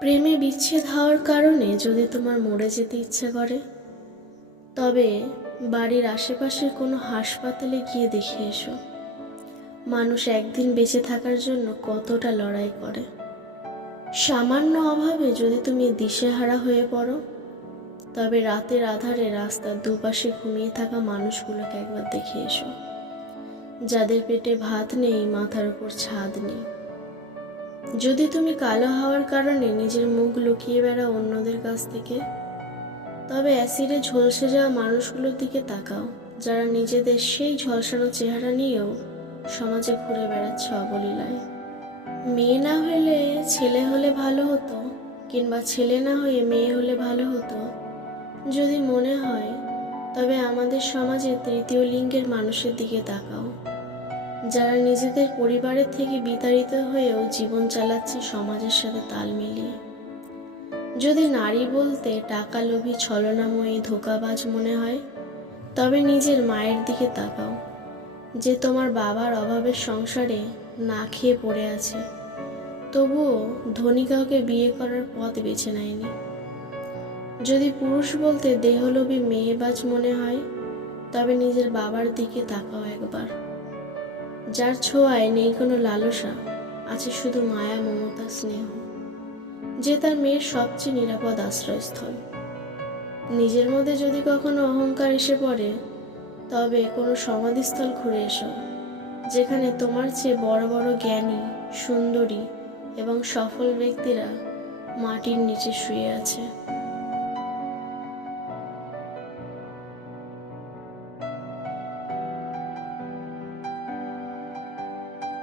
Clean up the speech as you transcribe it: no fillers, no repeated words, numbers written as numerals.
প্রেমে বিচ্ছেদ হওয়ার কারণে যদি তোমার মরে যেতে ইচ্ছে করে, তবে বাড়ির আশেপাশের কোনো হাসপাতালে গিয়ে দেখে এসো মানুষ একদিন বেঁচে থাকার জন্য কতটা লড়াই করে। সামান্য অভাবে যদি তুমি দিশেহারা হয়ে পড়ো, তবে রাতের আধারে রাস্তার দুপাশে ঘুমিয়ে থাকা মানুষগুলোকে একবার দেখে এসো, যাদের পেটে ভাত নেই, মাথার উপর ছাদ নেই। যদি তুমি কালো হওয়ার কারণে নিজের মুখ লুকিয়ে বেড়াও অন্যদের কাছ থেকে, তবে অ্যাসিডে ঝলসে যাওয়া মানুষগুলোর দিকে তাকাও, যারা নিজেদের সেই ঝলসানো চেহারা নিয়েও সমাজে ঘুরে বেড়াচ্ছে অবলীলায়। মেয়ে না হলে ছেলে হলে ভালো হতো, কিংবা ছেলে না হয়ে মেয়ে হলে ভালো হতো যদি মনে হয়, তবে আমাদের সমাজে তৃতীয় লিঙ্গের মানুষের দিকে তাকাও, যারা নিজেদের পরিবারের থেকে বিতাড়িত হয়েও জীবন চালাচ্ছে সমাজের সাথে তাল মিলিয়ে। যদি নারী বলতে টাকা লোভী, ছলনাময়ী, ধোঁকাবাজ মনে হয়, তবে নিজের মায়ের দিকে তাকাও, যে তোমার বাবার অভাবের সংসারে না খেয়ে পড়ে আছে, তবুও ধনী কাউকে বিয়ে করার পথ বেছে নেয়নি। যদি পুরুষ বলতে দেহলোভী, মেয়েবাজ মনে হয়, তবে নিজের বাবার দিকে তাকাও একবার, যার ছোঁয়ায় নেই কোনো লালসা, আছে শুধু মায়া, মমতা, স্নেহ, যে তার মেয়ের সবচেয়ে নিরাপদ আশ্রয়স্থল। নিজের মধ্যে যদি কখনো অহংকার এসে পড়ে, তবে কোনো সমাধিস্থল ঘুরে এসো, যেখানে তোমার চেয়ে বড় বড় জ্ঞানী, সুন্দরী এবং সফল ব্যক্তিরা মাটির নিচে শুয়ে আছে।